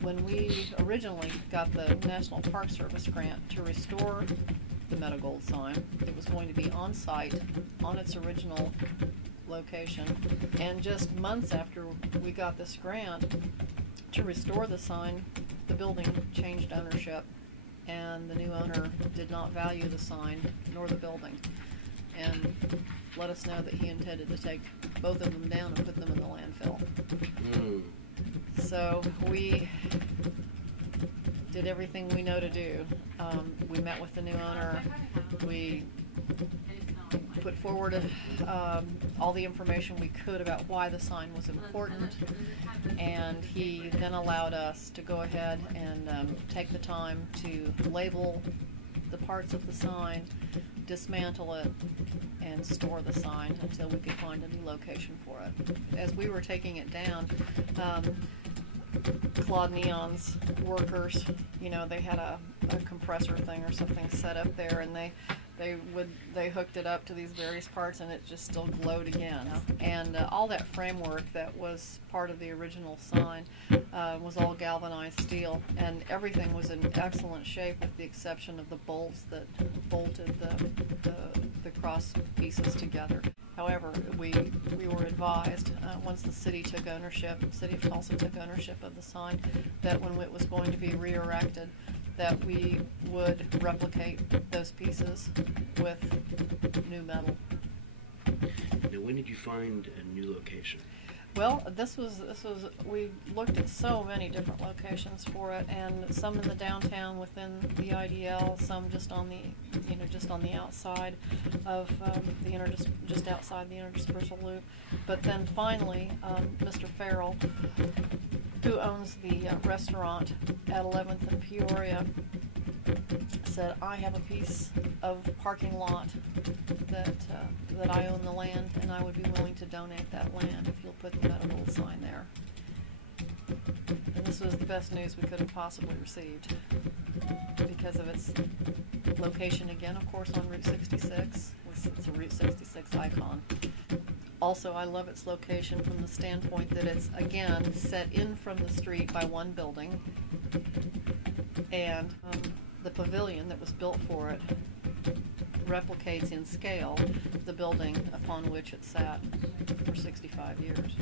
When we originally got the National Park Service grant to restore the Meadow Gold sign, it was going to be on site, on its original location. And just months after we got this grant to restore the sign, the building changed ownership, and the new owner did not value the sign nor the building, and let us know that he intended to take both of them down and put them in the landfill. So we did everything we know to do. We met with the new owner. We put forward all the information we could about why the sign was important, and he then allowed us to go ahead and take the time to label the parts of the sign, dismantle it, and store the sign until we could find a new location for it. As we were taking it down, Claude Neon's workers, they had a compressor thing or something set up there, and they hooked it up to these various parts, and it just still glowed again. And all that framework that was part of the original sign was all galvanized steel, and everything was in excellent shape with the exception of the bolts that bolted the cross pieces together. However, we were advised, once the city took ownership, the city of Tulsa took ownership of the sign, that when it was going to be re-erected, that we would replicate those pieces with new metal. Now, when did you find a new location? Well, we looked at so many different locations for it, and some in the downtown within the IDL, some just on the outside of just outside the interdispersal loop. But then finally, Mr. Farrell, who owns the restaurant at 11th and Peoria, said, "I have a piece of parking lot that I own the land, and I would be willing to donate that land if you'll put the Meadow Gold sign there." And this was the best news we could have possibly received because of its location, again, of course, on Route 66. It's a Route 66 icon. Also, I love its location from the standpoint that it's, again, set in from the street by one building, and the pavilion that was built for it replicates in scale the building upon which it sat for 65 years.